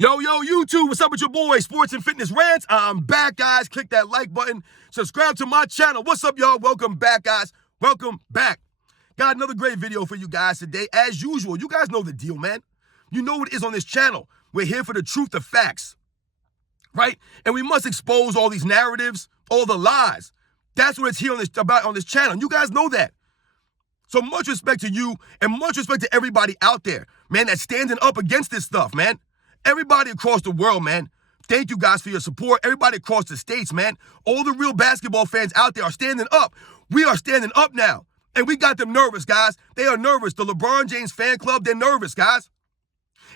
Yo, YouTube, what's up with your boy, Sports and Fitness Rants? I'm back, guys. Click that like button. Subscribe to my channel. What's up, y'all? Welcome back, guys. Welcome back. Got another great video for you guys today. As usual, you guys know the deal, man. You know what it is on this channel. We're here for the truth, the facts, right? And we must expose all these narratives, all the lies. That's what it's here on this channel. You guys know that. So much respect to you and much respect to everybody out there, man, that's standing up against this stuff, man. Everybody across the world, man. Thank you guys for your support. Everybody across the states, man. All the real basketball fans out there are standing up. We are standing up now. And we got them nervous, guys. They are nervous. The LeBron James fan club, they're nervous, guys.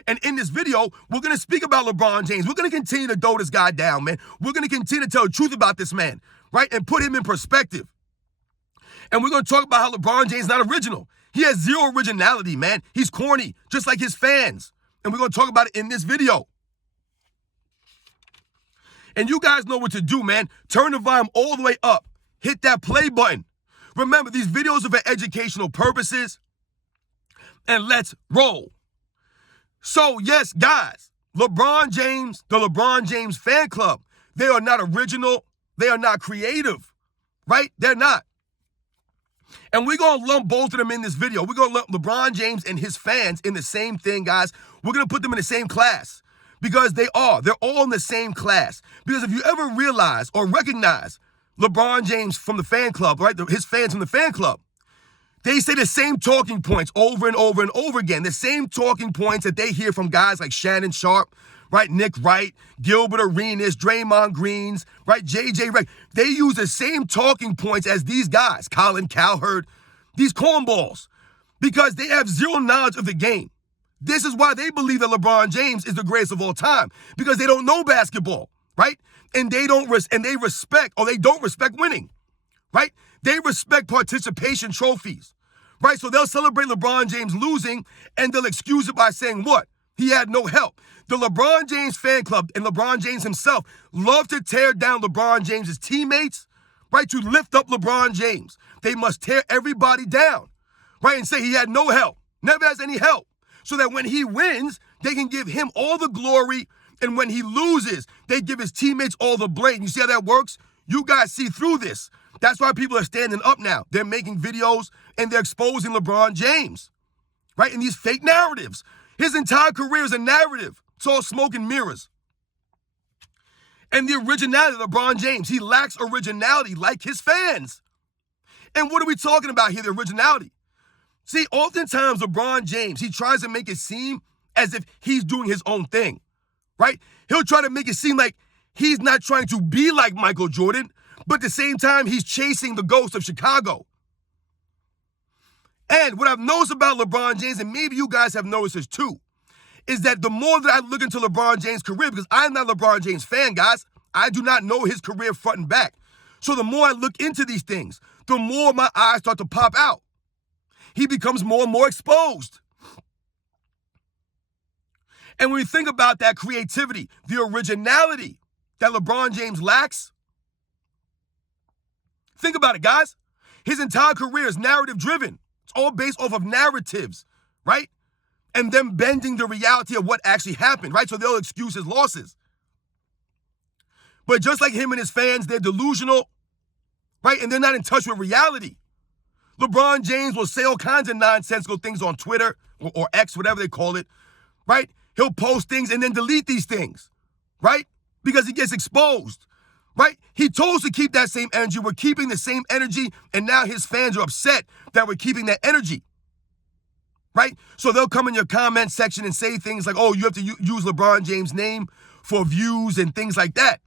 And in this video, we're going to speak about LeBron James. We're going to continue to throw this guy down, man. We're going to continue to tell the truth about this man, right? And put him in perspective. And we're going to talk about how LeBron James is not original. He has zero originality, man. He's corny, just like his fans. And we're going to talk about it in this video. And you guys know what to do, man. Turn the volume all the way up. Hit that play button. Remember, these videos are for educational purposes. And let's roll. So, yes, guys, LeBron James, the LeBron James fan club, they are not original. They are not creative, right? They're not. And we're going to lump both of them in this video. We're going to lump LeBron James and his fans in the same thing, guys. We're going to put them in the same class because they are. They're all in the same class. Because if you ever realize or recognize LeBron James from the fan club, right, his fans from the fan club, they say the same talking points over and over and over again. The same talking points that they hear from guys like Shannon Sharpe, right, Nick Wright, Gilbert Arenas, Draymond Greens, right, JJ Redick. They use the same talking points as these guys, Colin Cowherd, these cornballs, because they have zero knowledge of the game. This is why they believe that LeBron James is the greatest of all time, because they don't know basketball, right? And they don't respect winning, right? They respect participation trophies, right? So they'll celebrate LeBron James losing and they'll excuse it by saying what? He had no help. The LeBron James fan club and LeBron James himself love to tear down LeBron James's teammates, right? To lift up LeBron James. They must tear everybody down, right? And say he had no help, never has any help. So that when he wins, they can give him all the glory. And when he loses, they give his teammates all the blame. You see how that works? You guys see through this. That's why people are standing up now. They're making videos and they're exposing LeBron James, right? And these fake narratives. His entire career is a narrative. It's all smoke and mirrors. And the originality of LeBron James, he lacks originality like his fans. And what are we talking about here, the originality? See, oftentimes LeBron James, he tries to make it seem as if he's doing his own thing, right? He'll try to make it seem like he's not trying to be like Michael Jordan, but at the same time, he's chasing the ghost of Chicago. And what I've noticed about LeBron James, and maybe you guys have noticed this too, is that the more that I look into LeBron James' career, because I'm not a LeBron James fan, guys, I do not know his career front and back. So the more I look into these things, the more my eyes start to pop out. He becomes more and more exposed. And when we think about that creativity, the originality that LeBron James lacks, think about it, guys. His entire career is narrative-driven. It's all based off of narratives, right? And them bending the reality of what actually happened, right? So they'll excuse his losses. But just like him and his fans, they're delusional, right? And they're not in touch with reality. LeBron James will say all kinds of nonsensical things on Twitter or X, whatever they call it, right? He'll post things and then delete these things, right? Because he gets exposed, right? He told us to keep that same energy. We're keeping the same energy, and now his fans are upset that we're keeping that energy, right? So they'll come in your comment section and say things like, oh, you have to use LeBron James' name for views and things like that.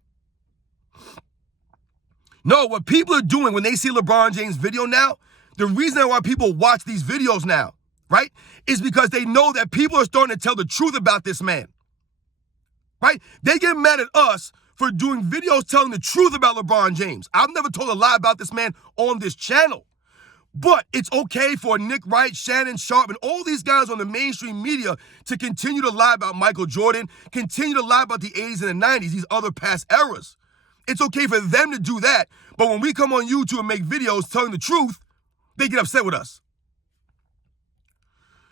No, what people are doing when they see LeBron James' video now, the reason why people watch these videos now, right, is because they know that people are starting to tell the truth about this man, right? They get mad at us for doing videos telling the truth about LeBron James. I've never told a lie about this man on this channel. But it's okay for Nick Wright, Shannon Sharpe, and all these guys on the mainstream media to continue to lie about Michael Jordan, continue to lie about the 80s and the 90s, these other past eras. It's okay for them to do that. But when we come on YouTube and make videos telling the truth, they get upset with us.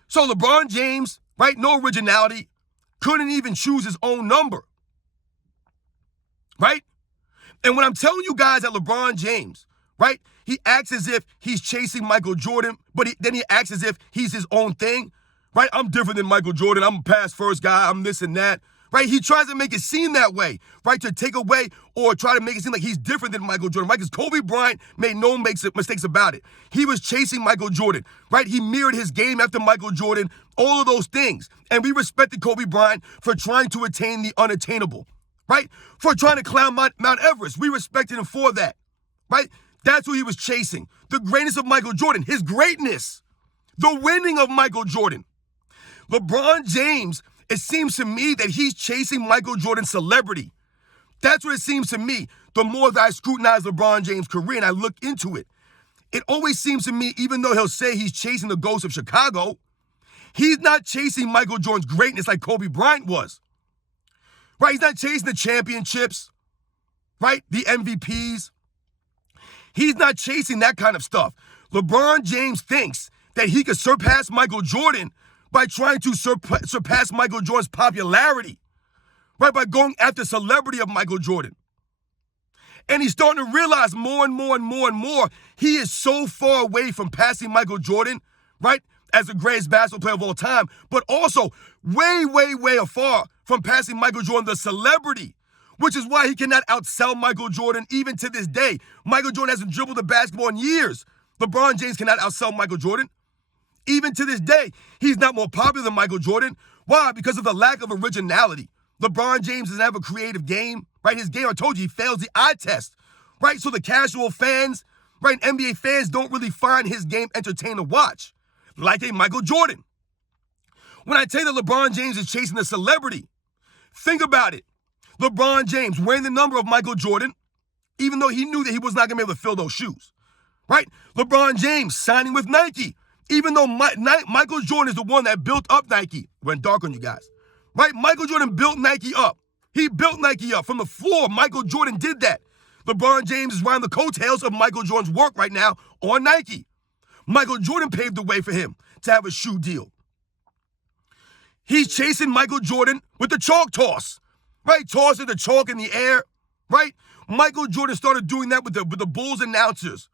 So LeBron James, right? No originality, couldn't even choose his own number, right? And when I'm telling you guys that LeBron James, right, he acts as if he's chasing Michael Jordan, but then he acts as if he's his own thing, right? I'm different than Michael Jordan. I'm a pass first guy. I'm this and that, right? He tries to make it seem that way, right, to take away or try to make it seem like he's different than Michael Jordan, right? Because Kobe Bryant made no mistakes about it. He was chasing Michael Jordan, right? He mirrored his game after Michael Jordan, all of those things. And we respected Kobe Bryant for trying to attain the unattainable, right? For trying to climb Mount Everest. We respected him for that, right? That's who he was chasing. The greatness of Michael Jordan, his greatness, the winning of Michael Jordan. LeBron James, it seems to me that he's chasing Michael Jordan's celebrity. That's what it seems to me. The more that I scrutinize LeBron James' career and I look into it, it always seems to me, even though he'll say he's chasing the ghost of Chicago, he's not chasing Michael Jordan's greatness like Kobe Bryant was. Right? He's not chasing the championships, right? The MVPs. He's not chasing that kind of stuff. LeBron James thinks that he could surpass Michael Jordan by trying to surpass Michael Jordan's popularity, right? By going after the celebrity of Michael Jordan. And he's starting to realize more and more and more and more, he is so far away from passing Michael Jordan, right, as the greatest basketball player of all time, but also way, way, way far from passing Michael Jordan, the celebrity, which is why he cannot outsell Michael Jordan even to this day. Michael Jordan hasn't dribbled the basketball in years. LeBron James cannot outsell Michael Jordan. Even to this day, he's not more popular than Michael Jordan. Why? Because of the lack of originality. LeBron James doesn't have a creative game, right? His game, I told you, he fails the eye test, right? So the casual fans, right, NBA fans don't really find his game entertaining to watch, like a Michael Jordan. When I tell you that LeBron James is chasing a celebrity, think about it. LeBron James wearing the number of Michael Jordan, even though he knew that he was not going to be able to fill those shoes, right? LeBron James signing with Nike, even though Michael Jordan is the one that built up Nike. Went dark on you guys, right? Michael Jordan built Nike up. He built Nike up from the floor. Michael Jordan did that. LeBron James is riding the coattails of Michael Jordan's work right now on Nike. Michael Jordan paved the way for him to have a shoe deal. He's chasing Michael Jordan with the chalk toss, right? Tossing the chalk in the air, right? Michael Jordan started doing that with the Bulls announcers,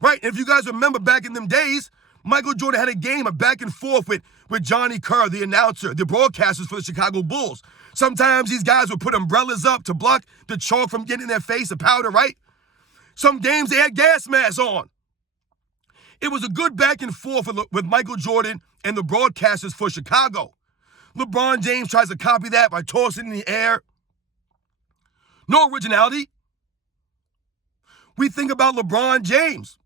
right? And if you guys remember back in them days, Michael Jordan had a game, a back and forth with Johnny Kerr, the announcer, the broadcasters for the Chicago Bulls. Sometimes these guys would put umbrellas up to block the chalk from getting in their face, the powder, right? Some games they had gas masks on. It was a good back and forth with Michael Jordan and the broadcasters for Chicago. LeBron James tries to copy that by tossing in the air. No originality. We think about LeBron James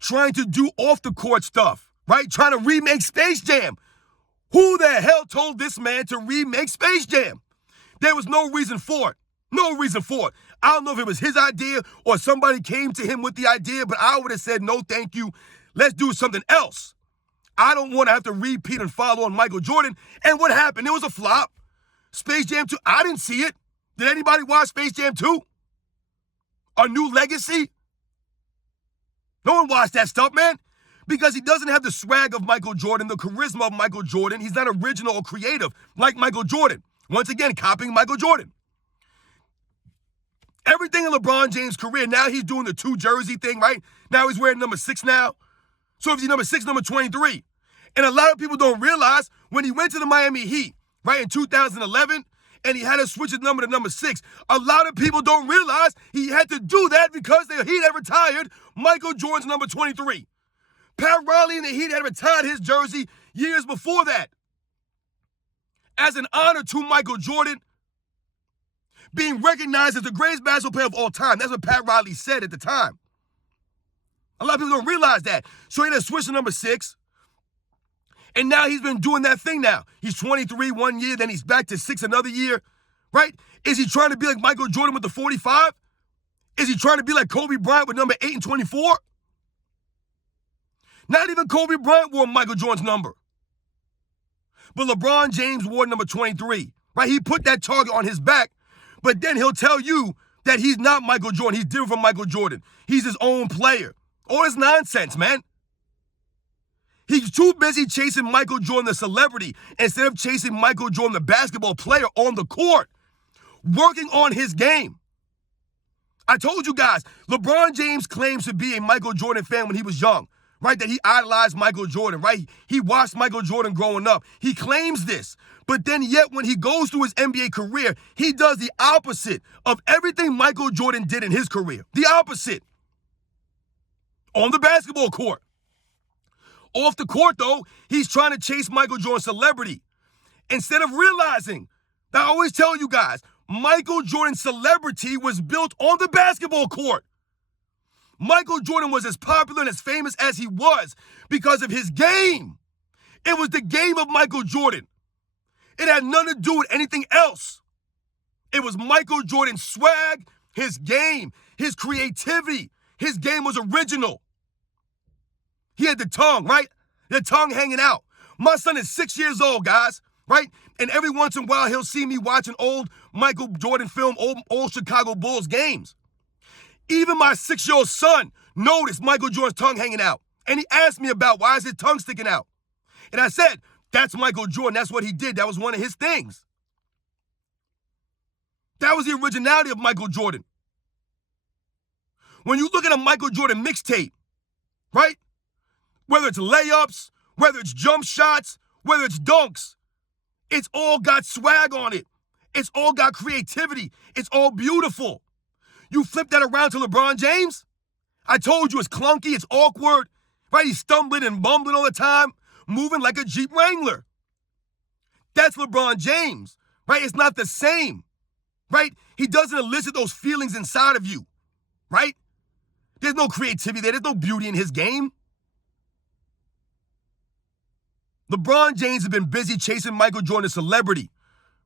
trying to do off-the-court stuff, right? Trying to remake Space Jam. Who the hell told this man to remake Space Jam? There was no reason for it. No reason for it. I don't know if it was his idea or somebody came to him with the idea, but I would have said, no, thank you. Let's do something else. I don't want to have to repeat and follow on Michael Jordan. And what happened? It was a flop. Space Jam 2, I didn't see it. Did anybody watch Space Jam 2? A New Legacy? No one watched that stuff, man. Because he doesn't have the swag of Michael Jordan, the charisma of Michael Jordan. He's not original or creative like Michael Jordan. Once again, copying Michael Jordan. Everything in LeBron James' career, now he's doing the 2 jersey thing, right? Now he's wearing number 6 now. So if he's number 6, number 23. And a lot of people don't realize when he went to the Miami Heat, right, in 2011, and he had to switch his number to number 6, a lot of people don't realize he had to do that because the Heat had retired Michael Jordan's number 23. Pat Riley and the Heat had retired his jersey years before that. As an honor to Michael Jordan, being recognized as the greatest basketball player of all time. That's what Pat Riley said at the time. A lot of people don't realize that. So he had to switch to number 6. And now he's been doing that thing now. He's 23 one year, then he's back to 6 another year, right? Is he trying to be like Michael Jordan with the 45? Is he trying to be like Kobe Bryant with number 8 and 24? Not even Kobe Bryant wore Michael Jordan's number. But LeBron James wore number 23, right? He put that target on his back, but then he'll tell you that he's not Michael Jordan. He's different from Michael Jordan. He's his own player. All this nonsense, man. He's too busy chasing Michael Jordan, the celebrity, instead of chasing Michael Jordan, the basketball player on the court, working on his game. I told you guys, LeBron James claims to be a Michael Jordan fan when he was young, right? That he idolized Michael Jordan, right? He watched Michael Jordan growing up. He claims this. But then yet when he goes through his NBA career, he does the opposite of everything Michael Jordan did in his career. The opposite. On the basketball court. Off the court, though, he's trying to chase Michael Jordan's celebrity. Instead of realizing, I always tell you guys, Michael Jordan's celebrity was built on the basketball court. Michael Jordan was as popular and as famous as he was because of his game. It was the game of Michael Jordan. It had nothing to do with anything else. It was Michael Jordan's swag, his game, his creativity. His game was original. He had the tongue, right? The tongue hanging out. My son is 6 years old, guys, right? And every once in a while, he'll see me watching old Michael Jordan film, old Chicago Bulls games. Even my 6-year-old son noticed Michael Jordan's tongue hanging out. And he asked me about why is his tongue sticking out? And I said, that's Michael Jordan. That's what he did. That was one of his things. That was the originality of Michael Jordan. When you look at a Michael Jordan mixtape, right? Whether it's layups, whether it's jump shots, whether it's dunks, it's all got swag on it. It's all got creativity. It's all beautiful. You flip that around to LeBron James? I told you it's clunky, it's awkward, right? He's stumbling and bumbling all the time, moving like a Jeep Wrangler. That's LeBron James, right? It's not the same, right? He doesn't elicit those feelings inside of you, right? There's no creativity there. There's no beauty in his game. LeBron James has been busy chasing Michael Jordan, a celebrity,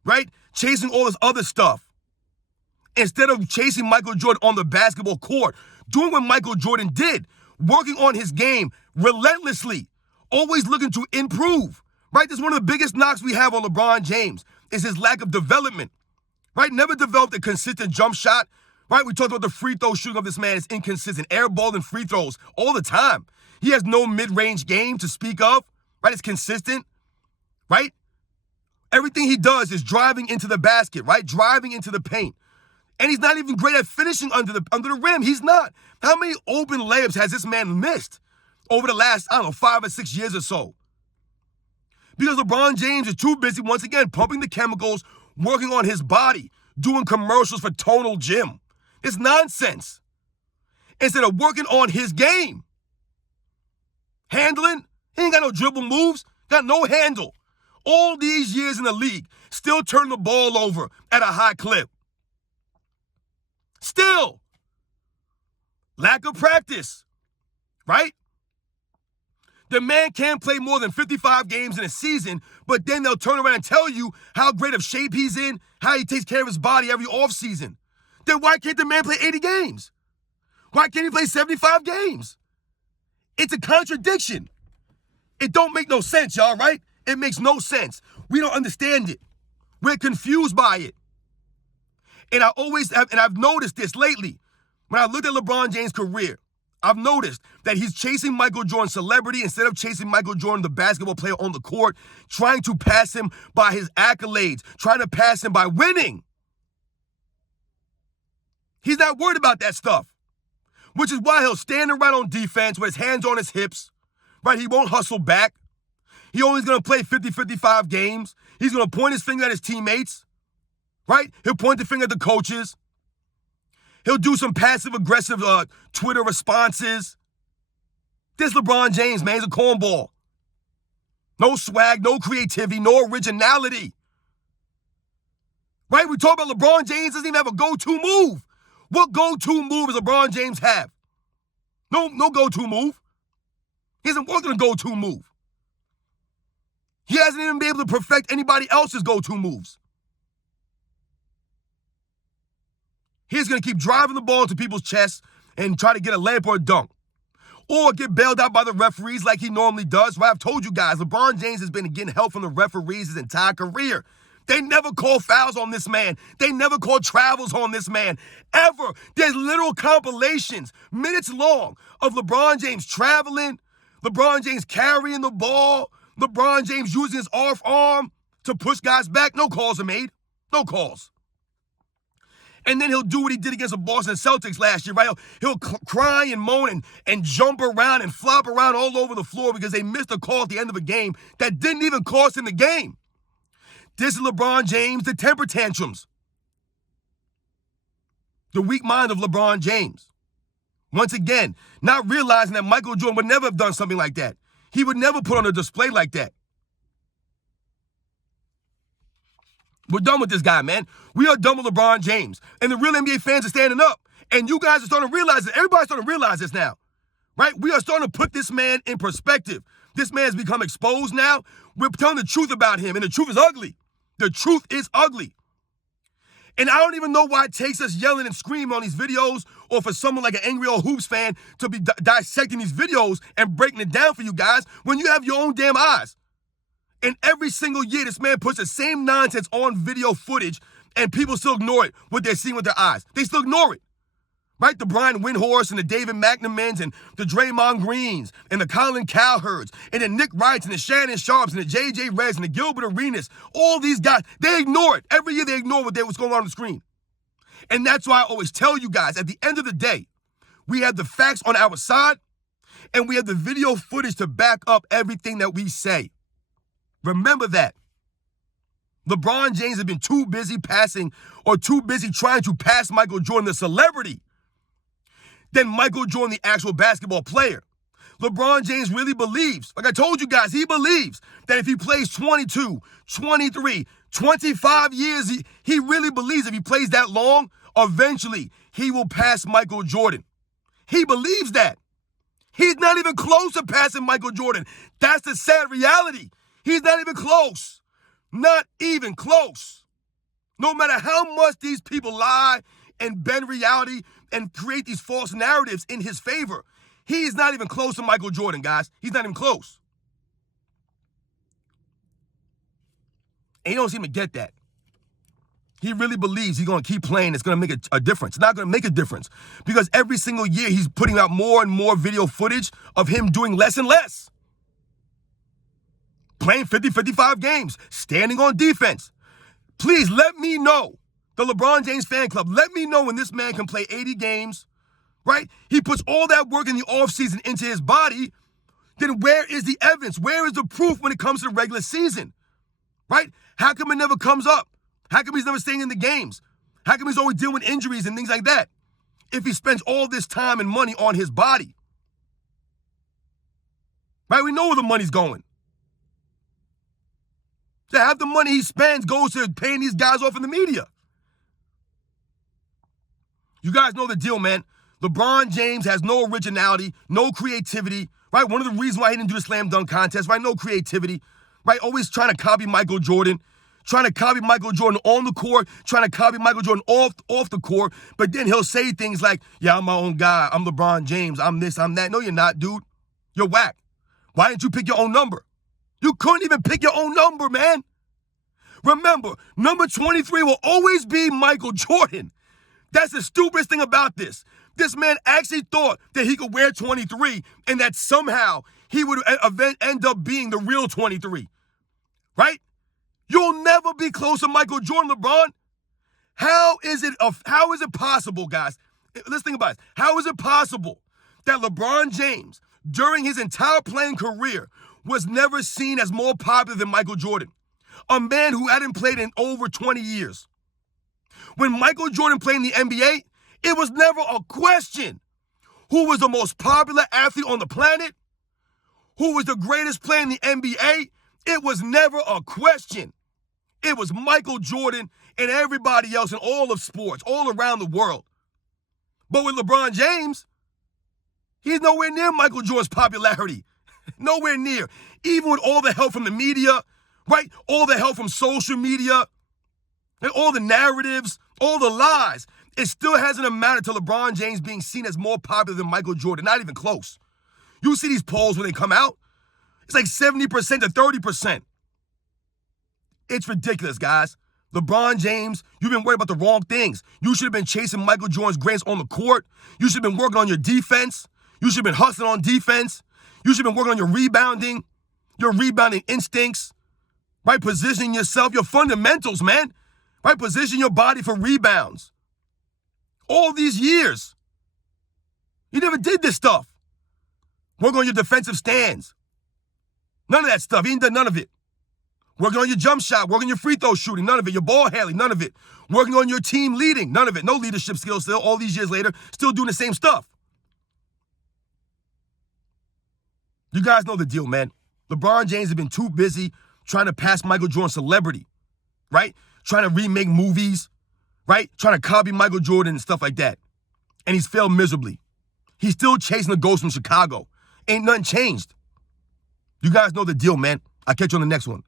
right? Chasing all this other stuff. Instead of chasing Michael Jordan on the basketball court, doing what Michael Jordan did, working on his game relentlessly, always looking to improve, right? This is one of the biggest knocks we have on LeBron James is his lack of development, right? Never developed a consistent jump shot, right? We talked about the free throw shooting of this man is inconsistent, air ball and free throws all the time. He has no mid-range game to speak of, right? It's consistent, right? Everything he does is driving into the basket, right? Driving into the paint. And he's not even great at finishing under the rim. He's not. How many open layups has this man missed over the last, 5 or 6 years or so? Because LeBron James is too busy, once again, pumping the chemicals, working on his body, doing commercials for Tonal Gym. It's nonsense. Instead of working on his game. Handling, he ain't got no dribble moves, got no handle. All these years in the league, still turning the ball over at a high clip. Still. Lack of practice, right? The man can't play more than 55 games in a season, but then they'll turn around and tell you how great of shape he's in, how he takes care of his body every offseason. Then why can't the man play 80 games? Why can't he play 75 games? It's a contradiction. It don't make no sense, y'all, right? It makes no sense. We don't understand it. We're confused by it. And I've noticed this lately. When I looked at LeBron James' career, I've noticed that he's chasing Michael Jordan's celebrity instead of chasing Michael Jordan, the basketball player on the court, trying to pass him by his accolades, trying to pass him by winning. He's not worried about that stuff, which is why he'll stand around on defense with his hands on his hips, right? He won't hustle back. He only going to play 50, 55 games. He's going to point his finger at his teammates, right? He'll point the finger at the coaches. He'll do some passive-aggressive Twitter responses. This LeBron James, man, he's a cornball. No swag, no creativity, no originality. Right? We talk about LeBron James doesn't even have a go-to move. What go-to move does LeBron James have? No go-to move. He hasn't worked on a go-to move. He hasn't even been able to perfect anybody else's go-to moves. He's going to keep driving the ball into people's chests and try to get a layup or a dunk. Or get bailed out by the referees like he normally does. Right? I've told you guys, LeBron James has been getting help from the referees his entire career. They never call fouls on this man. They never call travels on this man. Ever. There's literal compilations, minutes long, of LeBron James traveling, LeBron James carrying the ball. LeBron James using his off arm to push guys back. No calls are made. No calls. And then he'll do what he did against the Boston Celtics last year, right? He'll cry and moan and jump around and flop around all over the floor because they missed a call at the end of a game that didn't even cost him the game. This is LeBron James, the temper tantrums. The weak mind of LeBron James. Once again, not realizing that Michael Jordan would never have done something like that. He would never put on a display like that. We're done with this guy, man. We are done with LeBron James. And the real NBA fans are standing up. And you guys are starting to realize it. Everybody's starting to realize this now, right? We are starting to put this man in perspective. This man has become exposed now. We're telling the truth about him, and the truth is ugly. The truth is ugly. And I don't even know why it takes us yelling and screaming on these videos, or for someone like an angry old Hoops fan to be dissecting these videos and breaking it down for you guys when you have your own damn eyes. And every single year, this man puts the same nonsense on video footage, and people still ignore it, what they're seeing with their eyes. They still ignore it. Right? The Brian Windhorst and the David McNamans and the Draymond Greens and the Colin Cowherds and the Nick Wrights and the Shannon Sharps and the J.J. Reds and the Gilbert Arenas, all these guys, they ignore it. Every year they ignore what's going on the screen. And that's why I always tell you guys, at the end of the day, we have the facts on our side and we have the video footage to back up everything that we say. Remember that. LeBron James has been too busy passing or too busy trying to pass Michael Jordan, the celebrity, than Michael Jordan, the actual basketball player. LeBron James really believes, like I told you guys, he believes that if he plays 22, 23, 25 years, he really believes if he plays that long, eventually he will pass Michael Jordan. He believes that. He's not even close to passing Michael Jordan. That's the sad reality. He's not even close. Not even close. No matter how much these people lie and bend reality and create these false narratives in his favor, he's not even close to Michael Jordan, guys. He's not even close. And he don't seem to get that. He really believes he's going to keep playing. It's going to make a difference. It's not going to make a difference because every single year he's putting out more and more video footage of him doing less and less. Playing 50, 55 games, standing on defense. Please let me know, the LeBron James fan club, let me know when this man can play 80 games, right? He puts all that work in the offseason into his body. Then where is the evidence? Where is the proof when it comes to the regular season, right? How come it never comes up? How come he's never staying in the games? How come he's always dealing with injuries and things like that if he spends all this time and money on his body? Right? We know where the money's going. So half the money he spends goes to paying these guys off in the media. You guys know the deal, man. LeBron James has no originality, no creativity, right? One of the reasons why he didn't do the slam dunk contest, right? No creativity, right? Always trying to copy Michael Jordan, trying to copy Michael Jordan on the court, trying to copy Michael Jordan off the court, but then he'll say things like, yeah, I'm my own guy, I'm LeBron James, I'm this, I'm that. No, you're not, dude. You're whack. Why didn't you pick your own number? You couldn't even pick your own number, man. Remember, number 23 will always be Michael Jordan. That's the stupidest thing about this. This man actually thought that he could wear 23 and that somehow he would end up being the real 23, right? You'll never be close to Michael Jordan, LeBron. How is it possible, guys? Let's think about it. How is it possible that LeBron James, during his entire playing career, was never seen as more popular than Michael Jordan? A man who hadn't played in over 20 years. When Michael Jordan played in the NBA, it was never a question who was the most popular athlete on the planet, who was the greatest player in the NBA. It was never a question. It was Michael Jordan and everybody else in all of sports, all around the world. But with LeBron James, he's nowhere near Michael Jordan's popularity. Nowhere near. Even with all the help from the media, right? All the help from social media and all the narratives, all the lies, it still hasn't amounted to LeBron James being seen as more popular than Michael Jordan. Not even close. You see these polls when they come out, it's like 70% to 30%. It's ridiculous, guys. LeBron James, you've been worried about the wrong things. You should have been chasing Michael Jordan's greatness on the court. You should have been working on your defense. You should have been hustling on defense. You should have been working on your rebounding instincts, right? Positioning yourself, your fundamentals, man, right? Position your body for rebounds. All these years, you never did this stuff. Working on your defensive stands. None of that stuff. You ain't done none of it. Working on your jump shot, working on your free throw shooting, none of it. Your ball handling, none of it. Working on your team leading, none of it. No leadership skills still, all these years later, still doing the same stuff. You guys know the deal, man. LeBron James has been too busy trying to pass Michael Jordan's celebrity, right? Trying to remake movies, right? Trying to copy Michael Jordan and stuff like that. And he's failed miserably. He's still chasing the ghost from Chicago. Ain't nothing changed. You guys know the deal, man. I'll catch you on the next one.